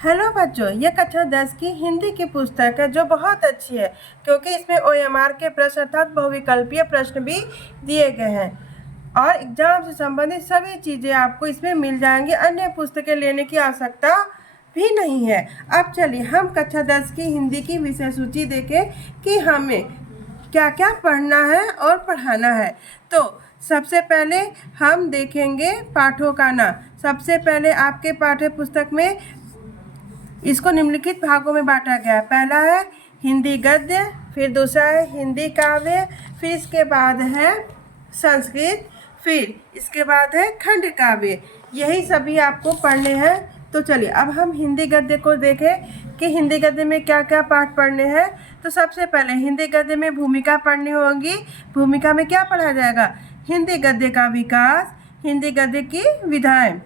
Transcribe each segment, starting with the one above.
Hello बच्चों, ये कक्षा 10 की हिंदी की पुस्तक है जो बहुत अच्छी है क्योंकि इसमें OMR के प्रश्न अर्थात बहुविकल्पीय प्रश्न भी दिए गए हैं और एग्जाम से संबंधित सभी चीज़ें आपको इसमें मिल जाएंगी। अन्य पुस्तकें लेने की आवश्यकता भी नहीं है। अब चलिए हम कक्षा 10 की हिंदी की विषय सूची देखें कि हमें क्या क्या पढ़ना है और पढ़ाना है। तो सबसे पहले हम देखेंगे पाठों का नाम। सबसे पहले आपके पाठ्य पुस्तक में इसको निम्नलिखित भागों में बांटा गया। पहला है हिंदी गद्य, फिर दूसरा है हिंदी काव्य, फिर इसके बाद है संस्कृत, फिर इसके बाद है खंड काव्य। यही सभी आपको पढ़ने हैं। तो चलिए अब हम हिंदी गद्य को देखें कि हिंदी गद्य में क्या क्या पाठ पढ़ने हैं। तो सबसे पहले हिंदी गद्य में भूमिका पढ़नी होगी। भूमिका में क्या पढ़ा जाएगा? हिंदी गद्य का विकास, हिंदी गद्य की विधाएं,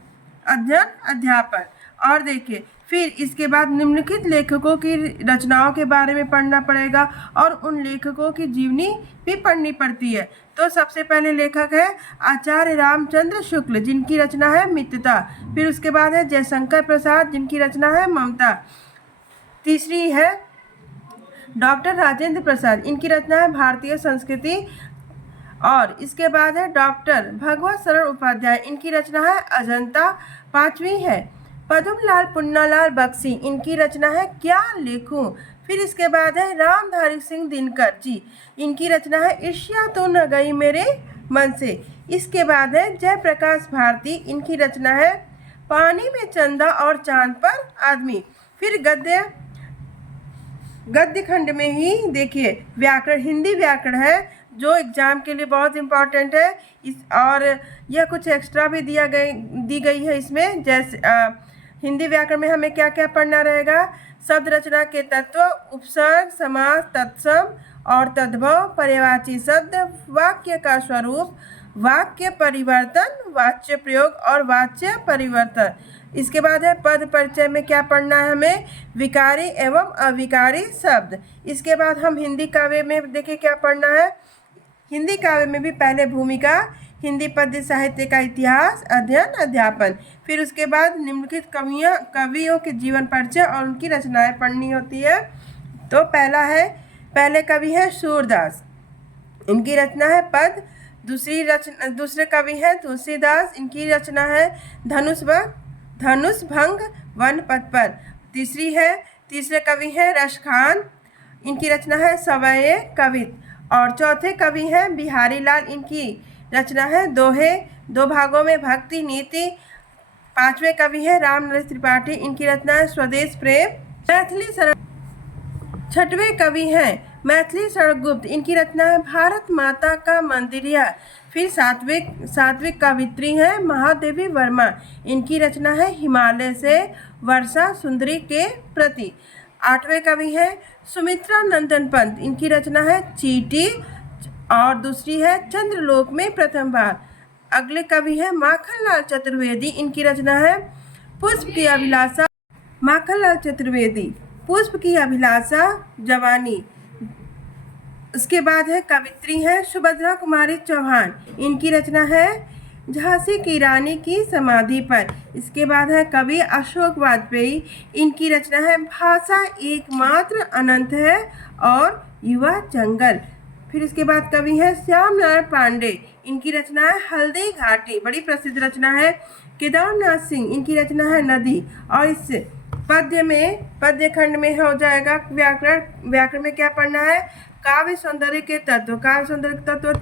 अध्ययन, अध्यापन। और देखिए फिर इसके बाद निम्नलिखित लेखकों की रचनाओं के बारे में पढ़ना पड़ेगा और उन लेखकों की जीवनी भी पढ़नी पड़ती है। तो सबसे पहले लेखक है आचार्य रामचंद्र शुक्ल, जिनकी रचना है मित्रता। फिर उसके बाद है जयशंकर प्रसाद, जिनकी रचना है ममता। तीसरी है डॉक्टर राजेंद्र प्रसाद, इनकी रचना है भारतीय संस्कृति। और इसके बाद है डॉक्टर भगवत शरण उपाध्याय, इनकी रचना है अजंता। पांचवी है पद्मलाल पुन्नालाल बख्शी, इनकी रचना है क्या लिखूं। फिर इसके बाद है रामधारी सिंह दिनकर जी, इनकी रचना है ईर्ष्या तो न गई मेरे मन से। इसके बाद है जयप्रकाश भारती, इनकी रचना है पानी में चंदा और चांद पर आदमी। फिर गद्य खंड में ही देखिए व्याकरण, हिंदी व्याकरण है जो एग्जाम के लिए बहुत इम्पॉर्टेंट है। और यह कुछ एक्स्ट्रा भी दी गई है इसमें। जैसे हिंदी व्याकरण में हमें क्या क्या पढ़ना रहेगा? शब्द रचना के तत्व, उपसर्ग, समास, तत्सम और तद्भव, पर्यायवाची शब्द, वाक्य का स्वरूप, वाक्य परिवर्तन, वाच्य प्रयोग और वाच्य परिवर्तन। इसके बाद है पद परिचय में क्या पढ़ना है हमें? विकारी एवं अविकारी शब्द। इसके बाद हम हिंदी काव्य में देखिए क्या पढ़ना है। हिंदी काव्य में भी पहले भूमिका, हिंदी पद्य साहित्य का इतिहास, अध्ययन, अध्यापन। फिर उसके बाद निम्नलिखित कवियों के जीवन परिचय और उनकी रचनाएं पढ़नी होती है। तो पहले कवि है सूरदास, इनकी रचना है पद। दूसरे कवि है तुलसीदास, इनकी रचना है धनुष भंग वन पथ पर। तीसरे कवि है रसखान, इनकी रचना है सवये कवित। और चौथे कवि हैं बिहारी लाल, इनकी रचना है दोहे, दो भागों में भक्ति नीति। पांचवें कवि है राम नरेश त्रिपाठी, इनकी रचना है स्वदेश प्रेम। छठवें कवि हैं मैथिली शरण गुप्त, इनकी रचना है भारत माता का मंदिरिया। फिर सातवीं कवित्री हैं महादेवी वर्मा, इनकी रचना है हिमालय से वर्षा सुंदरी के प्रति। आठवें कवि हैं सुमित्रा नंदन पंत, इनकी रचना है चीटी और दूसरी है चंद्रलोक में प्रथम बार। अगले कवि हैं माखनलाल चतुर्वेदी, इनकी रचना है पुष्प की अभिलाषा। माखनलाल चतुर्वेदी, पुष्प की अभिलाषा जवानी। उसके बाद है कवित्री हैं सुभद्रा कुमारी चौहान, इनकी रचना है झांसी की रानी की समाधि पर। इसके बाद है कवि अशोक वाजपेयी, इनकी रचना है भाषा एकमात्र अनंत है और युवा जंगल। फिर इसके बाद कवि है श्याम नारायण पांडे, इनकी रचना है हल्दी घाटी, बड़ी प्रसिद्ध रचना है। केदारनाथ सिंह, इनकी रचना है नदी। और इस पद्य खंड में हो जाएगा व्याकरण में क्या पढ़ना है? काव्य सौंदर्य के तत्व। काव्य सौंदर्य के तत्व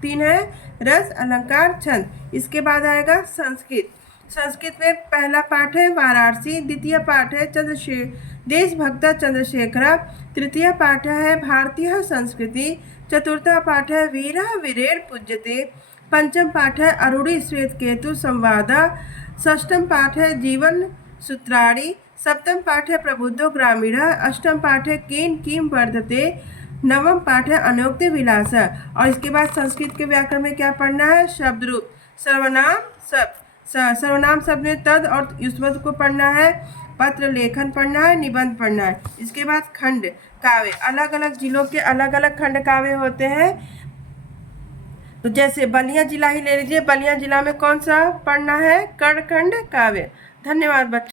तीन है, रस, अलंकार, छंद। इसके बाद आएगा संस्कृत में पहला पाठ है वाराणसी, द्वितीय पाठ है देशभक्त चंद्रशेखर, तृतीय पाठ है भारतीय संस्कृति, चतुर्थ पाठ है वीरः वीरेण पूज्यते, पंचम पाठ है अरुणि श्वेत केतु संवाद, षष्ठम पाठ है जीवन सूत्राणि, सप्तम पाठ है प्रबुद्धो ग्रामीण, अष्टम पाठ है किम किम वर्धते, नवम पाठ है अनोक्त विलास। और इसके बाद संस्कृत के व्याकरण में क्या पढ़ना है? शब्द रूप, सर्वनाम शब्द में तद और युष्मत् को पढ़ना है, पत्र लेखन पढ़ना है, निबंध पढ़ना है। इसके बाद खंड काव्य, अलग अलग जिलों के अलग अलग खंड काव्य होते हैं। तो जैसे बलिया जिला ही ले लीजिए, बलिया जिला में कौन सा पढ़ना है? कर्ण खंड काव्य। धन्यवाद बच्चों।